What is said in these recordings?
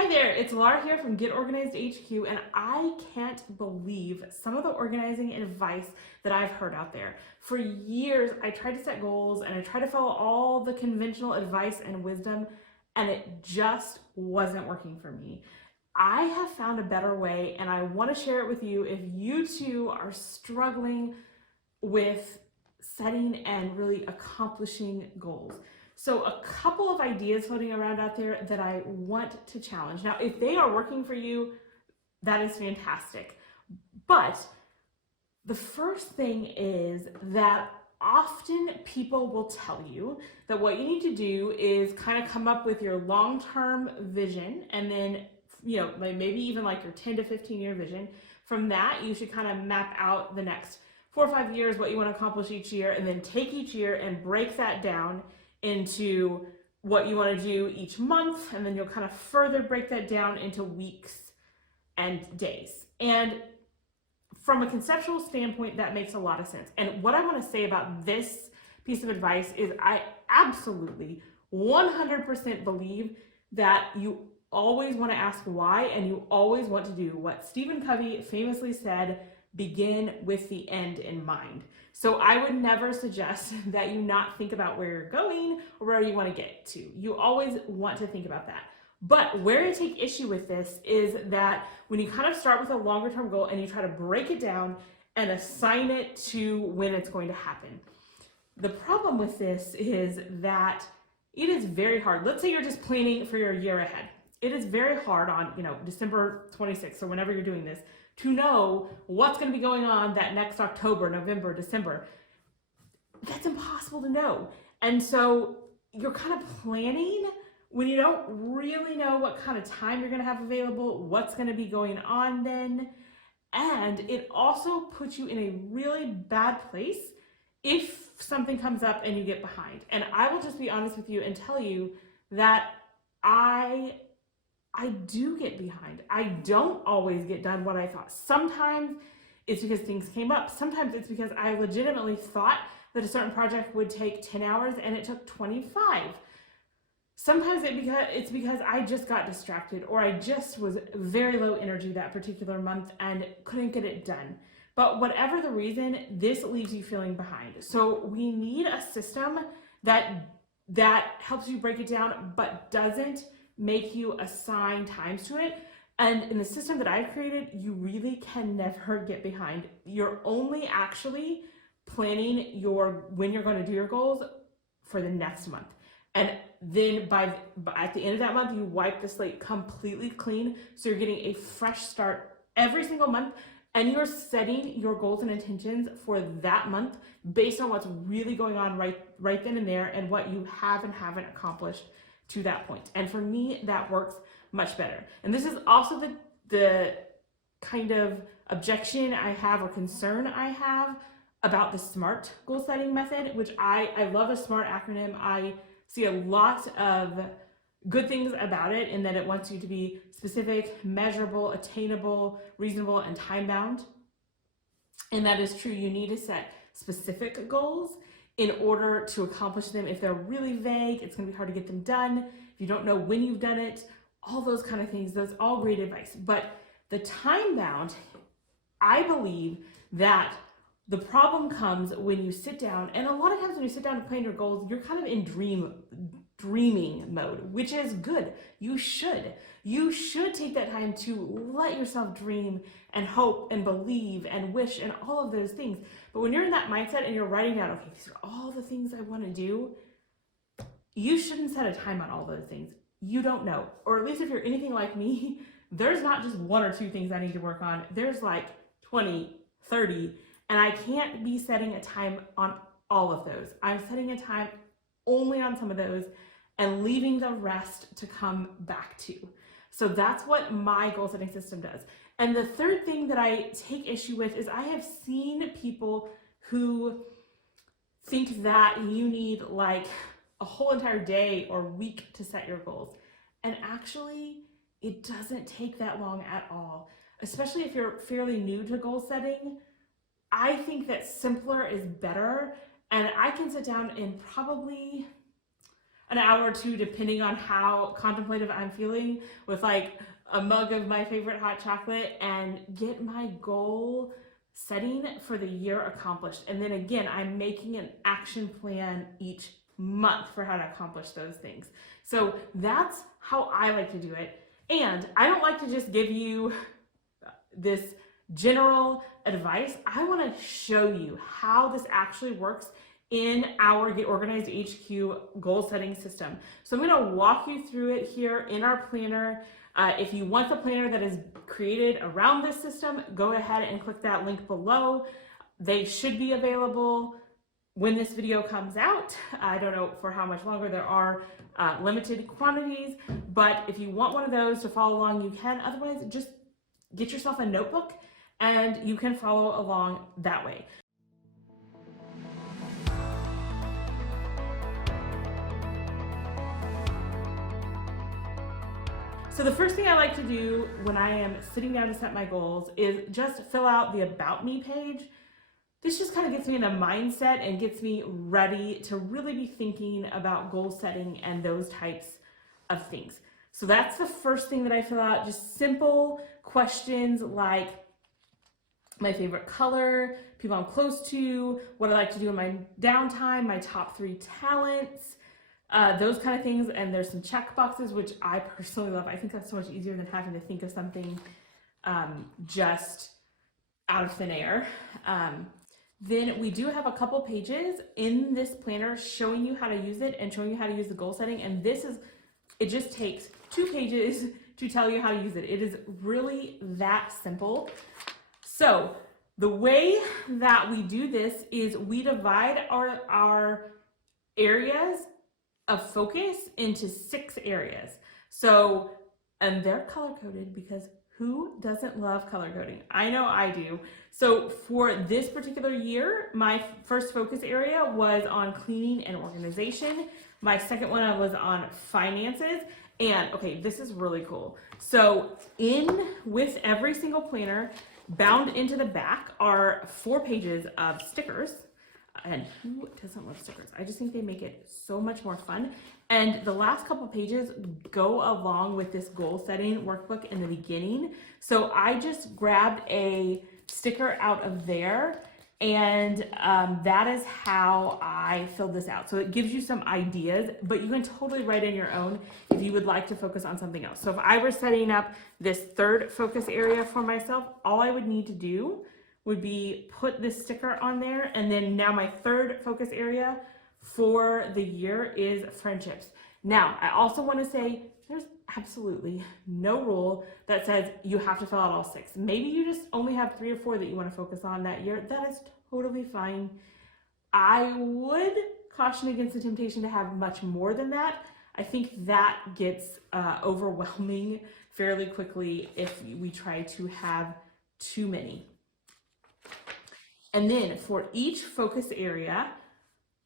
Hi there, it's Laura here from Get Organized HQ, and I can't believe some of the organizing advice that I've heard out there. For years, I tried to set goals and I tried to follow all the conventional advice and wisdom, and it just wasn't working for me. I have found a better way, and I want to share it with you if you too are struggling with setting and really accomplishing goals. So a couple of ideas floating around out there that I want to challenge. Now, if they are working for you, that is fantastic. But the first thing is that often people will tell you that what you need to do is kind of come up with your long-term vision, and then maybe even like your 10 to 15 year vision. From that, you should kind of map out the next 4 or 5 years, what you want to accomplish each year, and then take each year and break that down into what you want to do each month, and then you'll kind of further break that down into weeks and days. And from a conceptual standpoint, that makes a lot of sense. And what I want to say about this piece of advice is I absolutely 100% believe that you always want to ask why, and you always want to do what Stephen Covey famously said: begin with the end in mind. So I would never suggest that you not think about where you're going or where you want to get to. You always want to think about that. But where I take issue with this is that when you kind of start with a longer term goal and you try to break it down and assign it to when it's going to happen. The problem with this is that it is very hard. Let's say you're just planning for your year ahead. It is very hard on, December 26th or whenever you're doing this, to know what's going to be going on that next October, November, December. That's impossible to know. And so you're kind of planning when you don't really know what kind of time you're going to have available, what's going to be going on then. And it also puts you in a really bad place if something comes up and you get behind. And I will just be honest with you and tell you that I do get behind. I don't always get done what I thought. Sometimes it's because things came up. Sometimes it's because I legitimately thought that a certain project would take 10 hours and it took 25. Sometimes it's because I just got distracted, or I just was very low energy that particular month and couldn't get it done. But whatever the reason, this leaves you feeling behind. So we need a system that helps you break it down but doesn't make you assign times to it. And in the system that I've created, you really can never get behind. You're only actually planning when you're going to do your goals for the next month. And then at the end of that month, you wipe the slate completely clean. So you're getting a fresh start every single month, and you're setting your goals and intentions for that month based on what's really going on right then and there, and what you have and haven't accomplished to that point. And for me, that works much better. And this is also the kind of objection I have, or concern I have, about the SMART goal setting method, which I love a SMART acronym. I see a lot of good things about it, in that it wants you to be specific, measurable, attainable, reasonable, and time bound. And that is true. You need to set specific goals in order to accomplish them. If they're really vague, it's going to be hard to get them done. If you don't know when you've done it, all those kind of things, those all great advice. But the time bound, I believe that the problem comes when you sit down, and a lot of times when you sit down to plan your goals, you're kind of in dreaming mode, which is good. You should take that time to let yourself dream and hope and believe and wish and all of those things. But when you're in that mindset and you're writing down, okay, these are all the things I want to do, you shouldn't set a time on all those things. You don't know. Or at least if you're anything like me, there's not just 1 or 2 things I need to work on. There's like 20, 30, and I can't be setting a time on all of those. I'm setting a time only on some of those and leaving the rest to come back to. So that's what my goal setting system does. And the third thing that I take issue with is I have seen people who think that you need like a whole entire day or week to set your goals. And actually, it doesn't take that long at all, especially if you're fairly new to goal setting. I think that simpler is better, and I can sit down in probably an hour or two, depending on how contemplative I'm feeling, with like a mug of my favorite hot chocolate, and get my goal setting for the year accomplished. And then again, I'm making an action plan each month for how to accomplish those things. So that's how I like to do it. And I don't like to just give you this general advice. I want to show you how this actually works in our Get Organized HQ goal setting system. So I'm going to walk you through it here in our planner. If you want the planner that is created around this system, go ahead and click that link below. They should be available when this video comes out. I don't know for how much longer. There are limited quantities, but if you want one of those to follow along, you can. Otherwise, just get yourself a notebook and you can follow along that way. So the first thing I like to do when I am sitting down to set my goals is just fill out the About Me page. This just kind of gets me in a mindset and gets me ready to really be thinking about goal setting and those types of things. So that's the first thing that I fill out, just simple questions like my favorite color, people I'm close to, what I like to do in my downtime, my top 3 talents, those kind of things. And there's some check boxes, which I personally love. I think that's so much easier than having to think of something just out of thin air. Then we do have a couple pages in this planner showing you how to use it and showing you how to use the goal setting. And it just takes 2 pages to tell you how to use it. It is really that simple. So the way that we do this is we divide our areas of focus into 6 areas. So, and they're color coded because who doesn't love color coding? I know I do. So for this particular year, my first focus area was on cleaning and organization. My second one was on finances. And okay, this is really cool. So with every single planner, bound into the back are 4 pages of stickers. And who doesn't love stickers? I just think they make it so much more fun. And the last couple pages go along with this goal setting workbook in the beginning. So I just grabbed a sticker out of there, and that is how I filled this out. So it gives you some ideas, but you can totally write in your own if you would like to focus on something else. So if I were setting up this 3rd focus area for myself, all I would need to do would be put this sticker on there. And then now my 3rd focus area for the year is friendships. Now, I also want to say there's absolutely no rule that says you have to fill out all 6. Maybe you just only have 3 or 4 that you want to focus on that year. That is totally fine. I would caution against the temptation to have much more than that. I think that gets overwhelming fairly quickly if we try to have too many. And then for each focus area,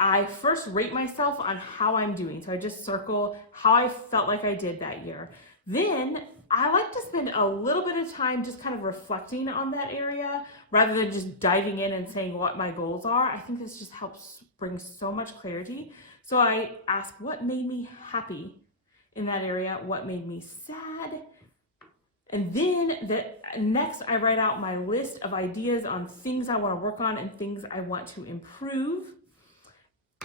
I first rate myself on how I'm doing. So I just circle how I felt like I did that year. Then I like to spend a little bit of time just kind of reflecting on that area rather than just diving in and saying what my goals are. I think this just helps bring so much clarity. So I ask what made me happy in that area, what made me sad. And then next I write out my list of ideas on things I want to work on and things I want to improve.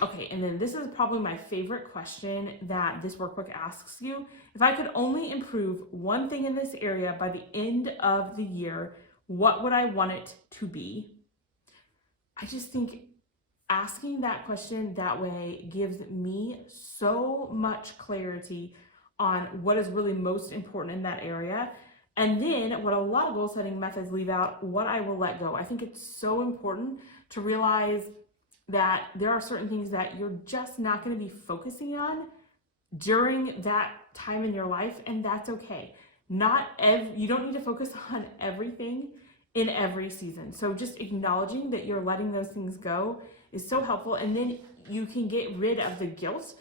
Okay, and then this is probably my favorite question that this workbook asks you. If I could only improve one thing in this area by the end of the year, what would I want it to be? I just think asking that question that way gives me so much clarity on what is really most important in that area. And then what a lot of goal setting methods leave out, what I will let go. I think it's so important to realize that there are certain things that you're just not going to be focusing on during that time in your life, and that's okay. You don't need to focus on everything in every season. So just acknowledging that you're letting those things go is so helpful, and then you can get rid of the guilt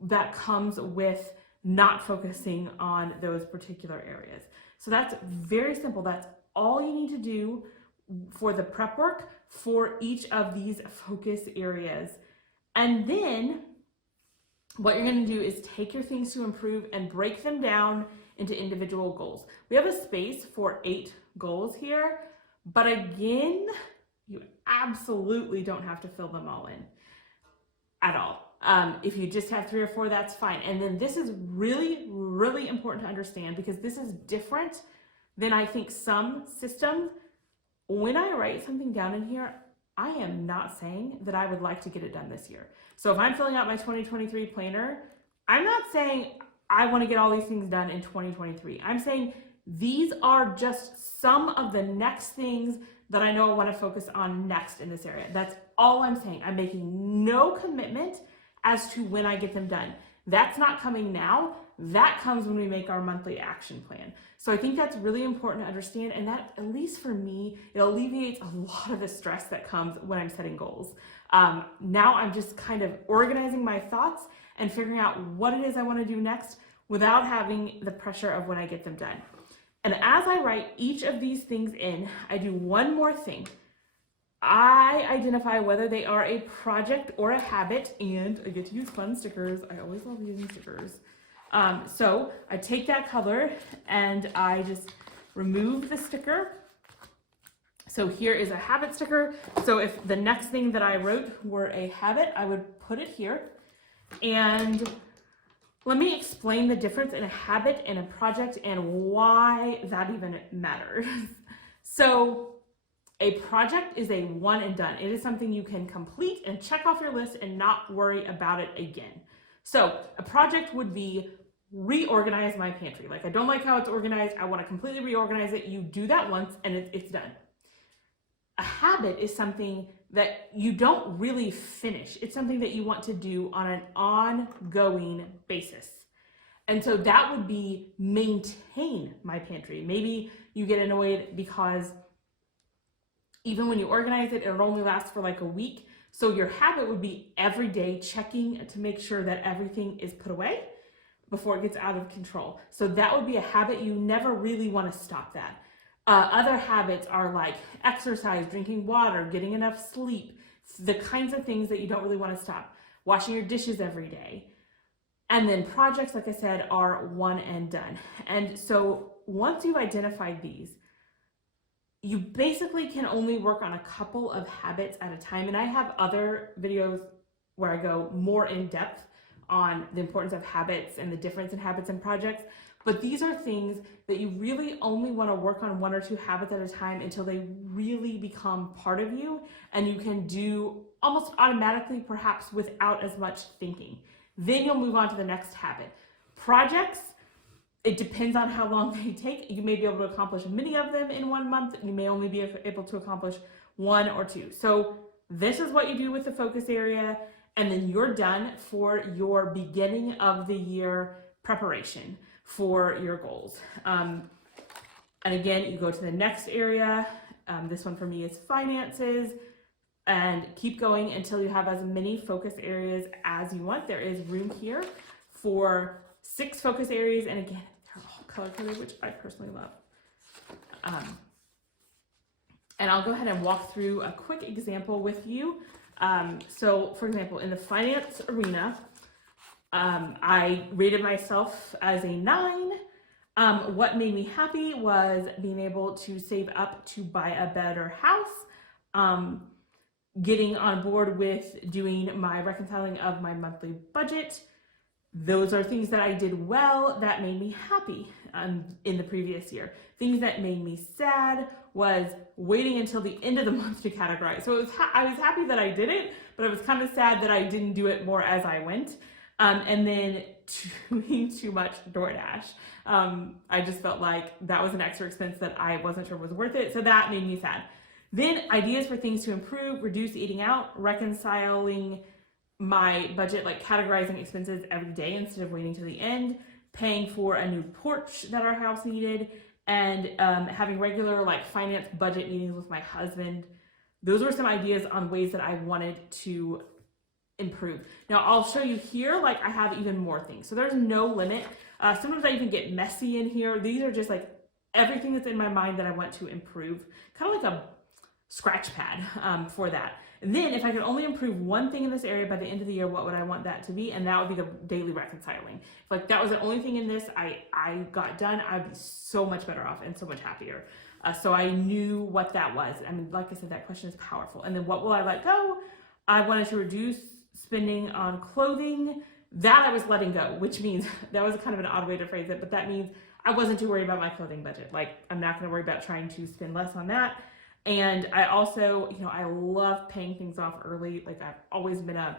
that comes with not focusing on those particular areas. So that's very simple. That's all you need to do for the prep work for each of these focus areas. And then what you're going to do is take your things to improve and break them down into individual goals. We have a space for 8 goals here, but again, you absolutely don't have to fill them all in at all. If you just have 3 or 4, that's fine. And then this is really, really important to understand, because this is different than I think some systems. When I write something down in here, I am not saying that I would like to get it done this year. So if I'm filling out my 2023 planner, I'm not saying I want to get all these things done in 2023. I'm saying these are just some of the next things that I know I want to focus on next in this area. That's all I'm saying. I'm making no commitment as to when I get them done. That's not coming now. That comes when we make our monthly action plan. So I think that's really important to understand, and that, at least for me, it alleviates a lot of the stress that comes when I'm setting goals. Now I'm just kind of organizing my thoughts and figuring out what it is I want to do next without having the pressure of when I get them done. And as I write each of these things in, I do one more thing. I identify whether they are a project or a habit, and I get to use fun stickers. I always love using stickers. So I take that color and I just remove the sticker. So here is a habit sticker. So if the next thing that I wrote were a habit, I would put it here. And let me explain the difference in a habit and a project and why that even matters. So a project is a one and done. It is something you can complete and check off your list and not worry about it again. So a project would be reorganize my pantry. Like, I don't like how it's organized. I want to completely reorganize it. You do that once and it's done. A habit is something that you don't really finish. It's something that you want to do on an ongoing basis. And so that would be maintain my pantry. Maybe you get annoyed because even when you organize it, it'll only last for like a week. So your habit would be every day checking to make sure that everything is put away before it gets out of control. So that would be a habit. You never really want to stop that. Other habits are like exercise, drinking water, getting enough sleep, the kinds of things that you don't really want to stop. Washing your dishes every day. And then projects, like I said, are one and done. And so once you've identified these, you basically can only work on a couple of habits at a time. And I have other videos where I go more in depth on the importance of habits and the difference in habits and projects. But these are things that you really only want to work on 1 or 2 habits at a time until they really become part of you and you can do almost automatically, perhaps without as much thinking. Then you'll move on to the next habit. Projects, it depends on how long they take. You may be able to accomplish many of them in 1 month. You may only be able to accomplish 1 or 2. So this is what you do with the focus area, and then you're done for your beginning of the year preparation for your goals. And again, you go to the next area. This one for me is finances, and keep going until you have as many focus areas as you want. There is room here for 6 focus areas, and again, they're all color-coded, which I personally love. And I'll go ahead and walk through a quick example with you. So for example, in the finance arena, I rated myself as a 9. What made me happy was being able to save up to buy a better house, getting on board with doing my reconciling of my monthly budget. Those are things that I did well that made me happy in the previous year. Things that made me sad was waiting until the end of the month to categorize. So I was happy that I did it, but I was kind of sad that I didn't do it more as I went. And then doing too much DoorDash. I just felt like that was an extra expense that I wasn't sure was worth it. So that made me sad. Then ideas for things to improve: reduce eating out, reconciling my budget, like categorizing expenses every day instead of waiting till the end, paying for a new porch that our house needed, and having regular like finance budget meetings with my husband. Those were some ideas on ways that I wanted to improve. Now I'll show you here, like I have even more things. So there's no limit. Sometimes I even get messy in here. These are just like everything that's in my mind that I want to improve. Kind of like a scratch pad for that. Then if I could only improve one thing in this area by the end of the year, what would I want that to be? And that would be the daily reconciling. If like that was the only thing in this I got done, I'd be so much better off and so much happier. So I knew what that was. I mean, like I said, that question is powerful. And then what will I let go? I wanted to reduce spending on clothing. That I was letting go, which means that was kind of an odd way to phrase it, but that means I wasn't too worried about my clothing budget. Like, I'm not going to worry about trying to spend less on that. And I also, you know, I love paying things off early. Like, I've always been a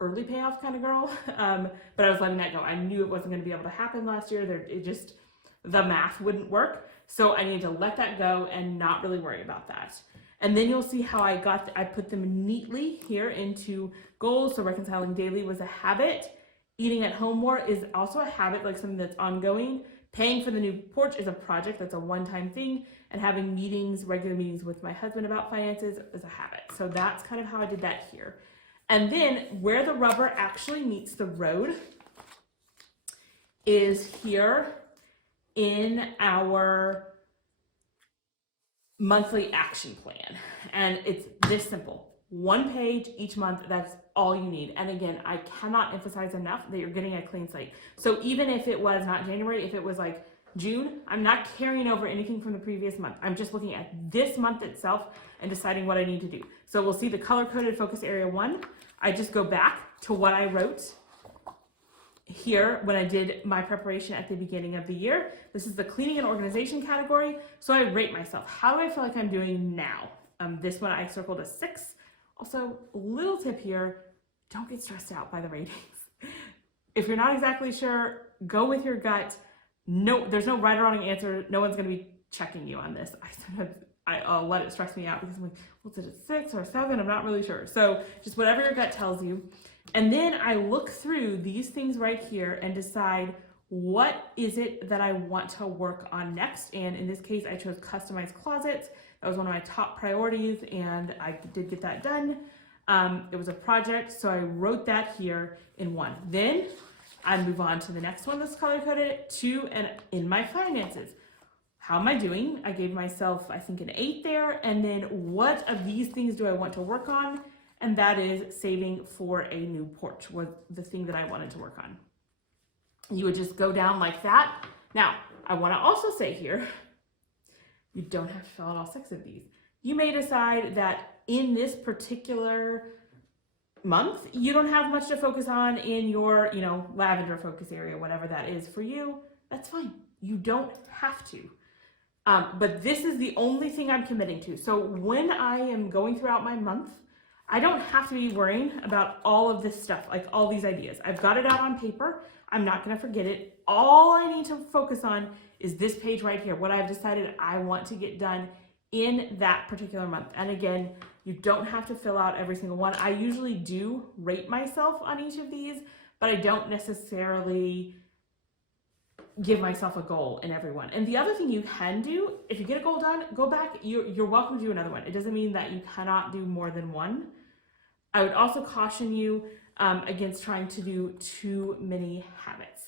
early payoff kind of girl, but I was letting that go. I knew it wasn't going to be able to happen last year. The math wouldn't work. So I needed to let that go and not really worry about that. And then you'll see how I put them neatly here into goals. So reconciling daily was a habit. Eating at home more is also a habit, like something that's ongoing. Paying for the new porch is a project, that's a one-time thing. And having meetings, regular meetings with my husband about finances is a habit. So that's kind of how I did that here. And then where the rubber actually meets the road is here in our monthly action plan. And it's this simple. One page each month, that's all you need. And again, I cannot emphasize enough that you're getting a clean slate. So even if it was not January, if it was like June, I'm not carrying over anything from the previous month. I'm just looking at this month itself and deciding what I need to do. So we'll see the color-coded focus area 1. I just go back to what I wrote here when I did my preparation at the beginning of the year. This is the cleaning and organization category. So I rate myself. How do I feel like I'm doing now? This one I circled a 6. Also, a little tip here, don't get stressed out by the ratings. If you're not exactly sure, go with your gut. No, there's no right or wrong answer. No one's going to be checking you on this. I'll let it stress me out because I'm like, what's it, a 6 or a 7? I'm not really sure. So just whatever your gut tells you. And then I look through these things right here and decide what is it that I want to work on next. And in this case, I chose customized closets. That was one of my top priorities, and I did get that done. It was a project, so I wrote that here in 1. Then I move on to the next one that's color-coded, 2, and in my finances. How am I doing? I gave myself, I think, an 8 there, and then what of these things do I want to work on? And that is saving for a new porch was the thing that I wanted to work on. You would just go down like that. Now, I want to also say here, you don't have to fill out all 6 of these. You may decide that in this particular month, you don't have much to focus on in your, lavender focus area, whatever that is for you. That's fine. You don't have to. But this is the only thing I'm committing to. So when I am going throughout my month, I don't have to be worrying about all of this stuff, like all these ideas. I've got it out on paper. I'm not going to forget it. All I need to focus on is this page right here, what I've decided I want to get done in that particular month. And again, you don't have to fill out every single one. I usually do rate myself on each of these, but I don't necessarily give myself a goal in every one. And the other thing you can do, if you get a goal done, go back, you're welcome to do another one. It doesn't mean that you cannot do more than one. I would also caution you against trying to do too many habits.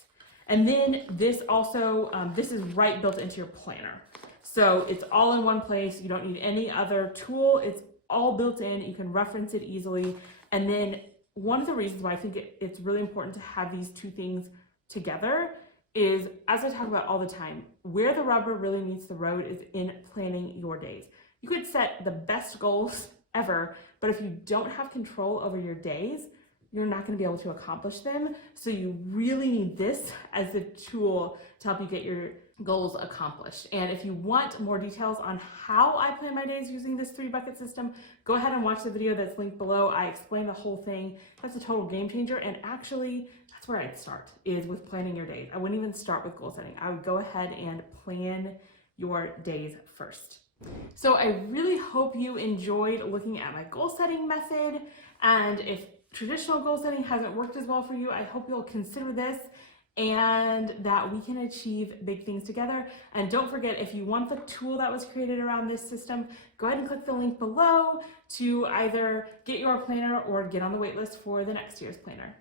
And then this also, this is right built into your planner. So it's all in one place. You don't need any other tool. It's all built in. You can reference it easily. And then one of the reasons why I think it's really important to have these two things together is, as I talk about all the time, where the rubber really meets the road is in planning your days. You could set the best goals ever, but if you don't have control over your days, you're not going to be able to accomplish them. So you really need this as a tool to help you get your goals accomplished. And if you want more details on how I plan my days using this 3-bucket system, go ahead and watch the video that's linked below. I explain the whole thing. That's a total game changer. And actually, that's where I'd start, is with planning your days. I wouldn't even start with goal setting. I would go ahead and plan your days first. So I really hope you enjoyed looking at my goal setting method. And if traditional goal setting hasn't worked as well for you, I hope you'll consider this and that we can achieve big things together. And don't forget, if you want the tool that was created around this system, go ahead and click the link below to either get your planner or get on the wait list for the next year's planner.